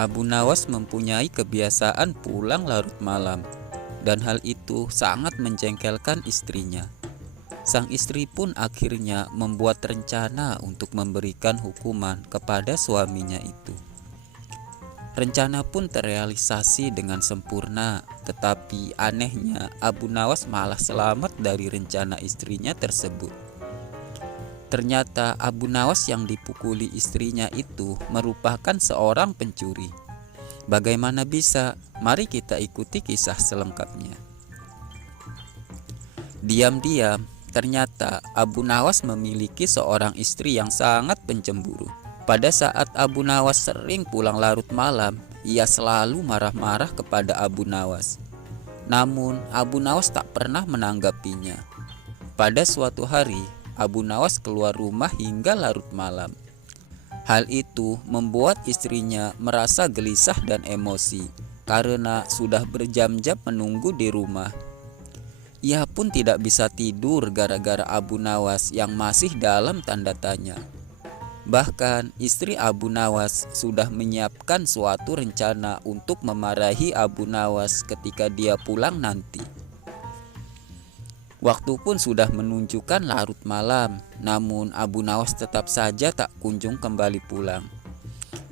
Abu Nawas mempunyai kebiasaan pulang larut malam, dan hal itu sangat menjengkelkan istrinya. Sang istri pun akhirnya membuat rencana untuk memberikan hukuman kepada suaminya itu. Rencana pun terrealisasi dengan sempurna, tetapi anehnya Abu Nawas malah selamat dari rencana istrinya tersebut. Ternyata Abu Nawas yang dipukuli istrinya itu merupakan seorang pencuri. Bagaimana bisa? Mari kita ikuti kisah selengkapnya. Diam-diam, ternyata Abu Nawas memiliki seorang istri yang sangat pencemburu. Pada saat Abu Nawas sering pulang larut malam, ia selalu marah-marah kepada Abu Nawas. Namun, Abu Nawas tak pernah menanggapinya. Pada suatu hari, Abu Nawas keluar rumah hingga larut malam. Hal itu membuat istrinya merasa gelisah dan emosi karena sudah berjam-jam menunggu di rumah. Ia pun tidak bisa tidur gara-gara Abu Nawas yang masih dalam tanda tanya. Bahkan istri Abu Nawas sudah menyiapkan suatu rencana untuk memarahi Abu Nawas ketika dia pulang nanti. Waktu pun sudah menunjukkan larut malam, namun Abu Nawas tetap saja tak kunjung kembali pulang.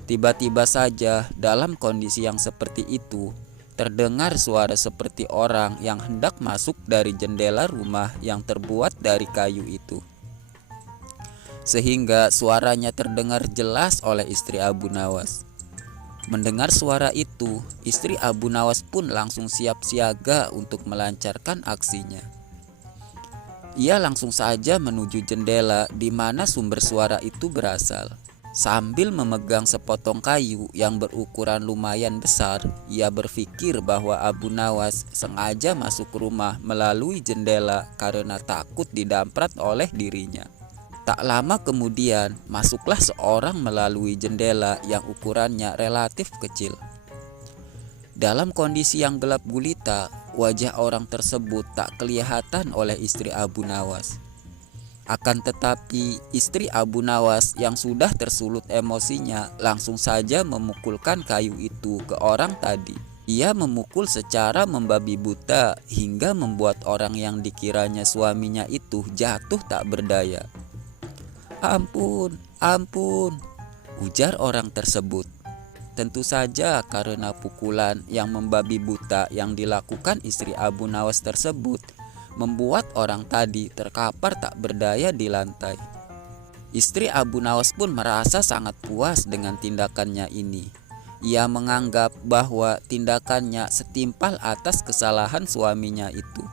Tiba-tiba saja dalam kondisi yang seperti itu, terdengar suara seperti orang yang hendak masuk dari jendela rumah yang terbuat dari kayu itu. Sehingga suaranya terdengar jelas oleh istri Abu Nawas. Mendengar suara itu, istri Abu Nawas pun langsung siap siaga untuk melancarkan aksinya. Ia langsung saja menuju jendela di mana sumber suara itu berasal. Sambil memegang sepotong kayu yang berukuran lumayan besar, ia berpikir bahwa Abu Nawas sengaja masuk rumah melalui jendela karena takut didamprat oleh dirinya. Tak lama kemudian, masuklah seorang melalui jendela yang ukurannya relatif kecil. Dalam kondisi yang gelap gulita, wajah orang tersebut tak kelihatan oleh istri Abu Nawas. Akan tetapi, istri Abu Nawas yang sudah tersulut emosinya langsung saja memukulkan kayu itu ke orang tadi. Ia memukul secara membabi buta hingga membuat orang yang dikiranya suaminya itu jatuh tak berdaya. "Ampun, ampun," ujar orang tersebut. Tentu saja karena pukulan yang membabi buta yang dilakukan istri Abu Nawas tersebut membuat orang tadi terkapar tak berdaya di lantai. Istri Abu Nawas pun merasa sangat puas dengan tindakannya ini. Ia menganggap bahwa tindakannya setimpal atas kesalahan suaminya itu.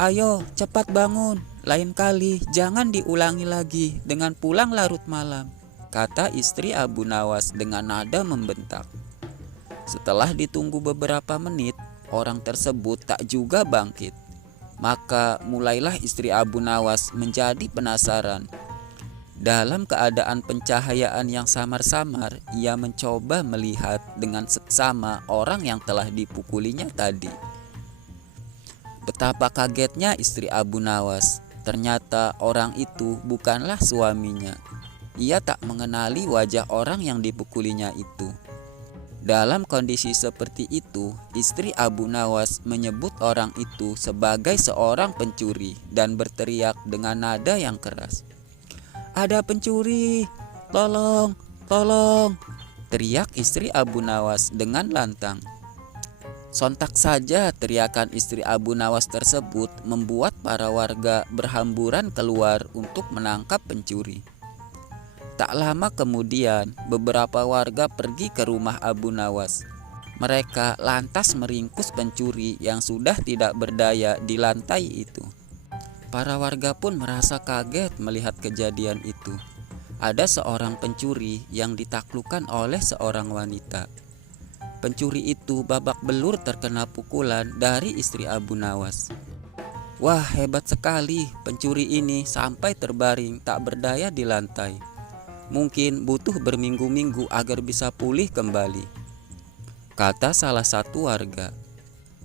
"Ayo cepat bangun, lain kali jangan diulangi lagi dengan pulang larut malam," kata istri Abu Nawas dengan nada membentak. Setelah ditunggu beberapa menit, orang tersebut tak juga bangkit. Maka mulailah istri Abu Nawas menjadi penasaran. Dalam keadaan pencahayaan yang samar-samar, ia mencoba melihat dengan seksama orang yang telah dipukulinya tadi. Betapa kagetnya istri Abu Nawas. Ternyata orang itu bukanlah suaminya. Ia tak mengenali wajah orang yang dipukulinya itu. Dalam kondisi seperti itu, istri Abu Nawas menyebut orang itu sebagai seorang pencuri dan berteriak dengan nada yang keras. "Ada pencuri! Tolong! Tolong!" teriak istri Abu Nawas dengan lantang. Sontak saja teriakan istri Abu Nawas tersebut membuat para warga berhamburan keluar untuk menangkap pencuri. Tak lama kemudian, beberapa warga pergi ke rumah Abu Nawas. Mereka lantas meringkus pencuri yang sudah tidak berdaya di lantai itu. Para warga pun merasa kaget melihat kejadian itu. Ada seorang pencuri yang ditaklukkan oleh seorang wanita. Pencuri itu babak belur terkena pukulan dari istri Abu Nawas. Wah, hebat sekali pencuri ini sampai terbaring tak berdaya di lantai. Mungkin butuh berminggu-minggu agar bisa pulih kembali, kata salah satu warga.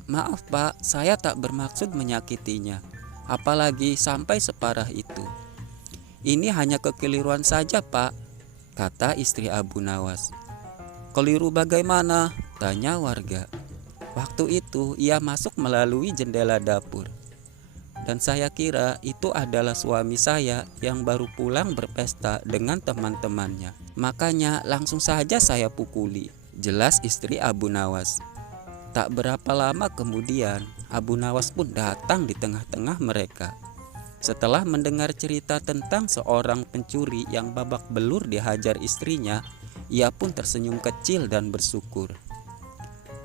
"Maaf Pak, saya tak bermaksud menyakitinya, apalagi sampai separah itu. Ini hanya kekeliruan saja Pak," kata istri Abu Nawas. "Keliru bagaimana?" tanya warga. Waktu itu ia masuk melalui jendela dapur. Dan saya kira itu adalah suami saya yang baru pulang berpesta dengan teman-temannya. Makanya langsung saja saya pukuli, jelas istri Abu Nawas. Tak berapa lama kemudian, Abu Nawas pun datang di tengah-tengah mereka. Setelah mendengar cerita tentang seorang pencuri yang babak belur dihajar istrinya, ia pun tersenyum kecil dan bersyukur.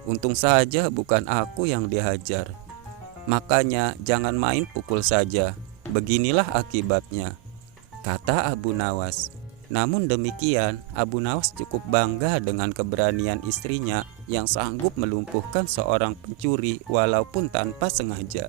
"Untung saja bukan aku yang dihajar. Makanya jangan main pukul saja. Beginilah akibatnya," kata Abu Nawas. Namun demikian, Abu Nawas cukup bangga dengan keberanian istrinya yang sanggup melumpuhkan seorang pencuri walaupun tanpa sengaja.